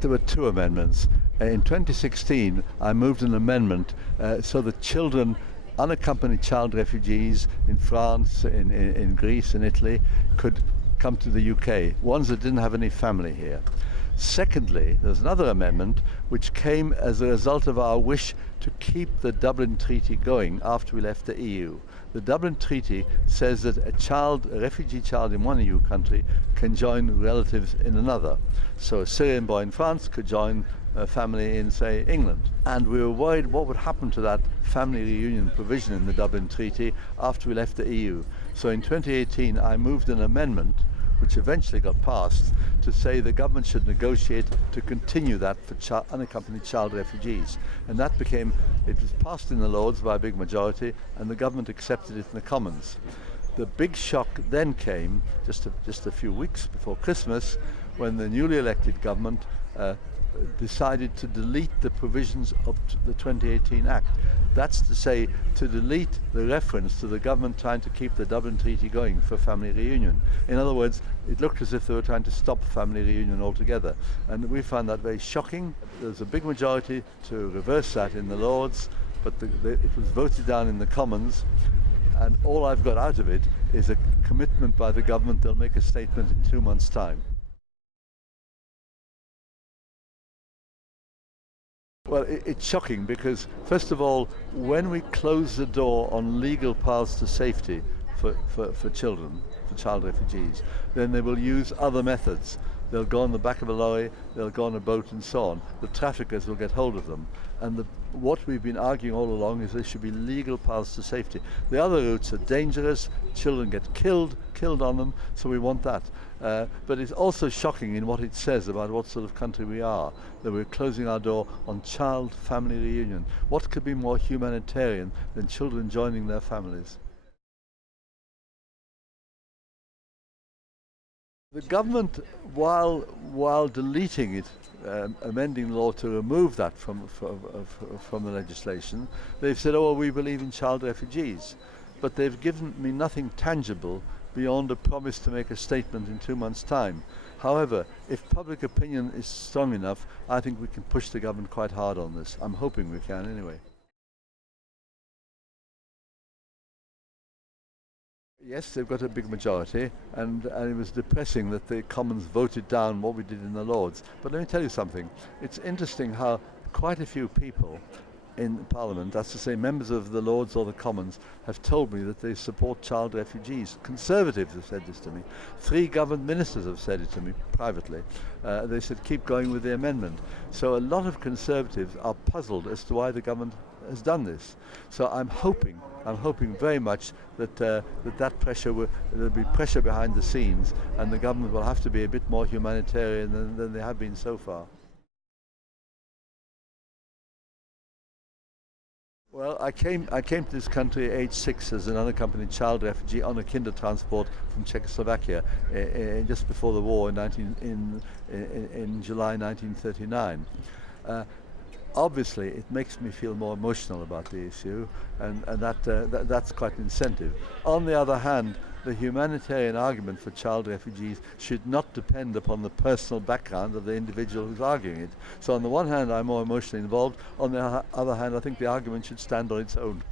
There were two amendments. In 2016, I moved an amendment so that children, unaccompanied child refugees in France, in Greece, in Italy, could come to the UK, ones that didn't have any family here. Secondly, there's another amendment which came as a result of our wish to keep the Dublin Treaty going after we left the EU. The Dublin Treaty says that a refugee child in one EU country can join relatives in another. So a Syrian boy in France could join a family in, say, England. And we were worried what would happen to that family reunion provision in the Dublin Treaty after we left the EU. So in 2018 I moved an amendment which eventually got passed to say the government should negotiate to continue that for unaccompanied child refugees. And that it was passed in the Lords by a big majority, and the government accepted it in the Commons. The big shock then came just a few weeks before Christmas, when the newly elected government decided to delete the provisions of the 2018 Act. That's to say, to delete the reference to the government trying to keep the Dublin Treaty going for family reunion. In other words, it looked as if they were trying to stop family reunion altogether. And we found that very shocking. There's a big majority to reverse that in the Lords, but it was voted down in the Commons. And all I've got out of it is a commitment by the government they'll make a statement in 2 months' time. Well, it's shocking because, first of all, when we close the door on legal paths to safety for children, for child refugees, then they will use other methods. They'll go on the back of a lorry, they'll go on a boat and so on. The traffickers will get hold of them. And what we've been arguing all along is there should be legal paths to safety. The other routes are dangerous, children get killed on them, so we want that. But it's also shocking in what it says about what sort of country we are, that we're closing our door on child-family reunion. What could be more humanitarian than children joining their families? The government, while deleting it, amending the law to remove that from the legislation, they've said, oh, well, we believe in child refugees. But they've given me nothing tangible beyond a promise to make a statement in 2 months' time. However, if public opinion is strong enough, I think we can push the government quite hard on this. I'm hoping we can anyway. Yes, they've got a big majority, and it was depressing that the Commons voted down what we did in the Lords. But let me tell you something. It's interesting how quite a few people in Parliament, that's to say members of the Lords or the Commons, have told me that they support child refugees. Conservatives have said this to me. 3 government ministers have said it to me privately. They said keep going with the amendment. So a lot of Conservatives are puzzled as to why the government has done this. So I'm hoping very much that there'll be pressure behind the scenes, and the government will have to be a bit more humanitarian than they have been so far. Well, I came to this country at age 6 as an unaccompanied child refugee on a kinder transport from Czechoslovakia just before the war in July 1939. Obviously, it makes me feel more emotional about the issue, and that's quite an incentive. On the other hand, the humanitarian argument for child refugees should not depend upon the personal background of the individual who's arguing it. So on the one hand, I'm more emotionally involved. On the other hand, I think the argument should stand on its own.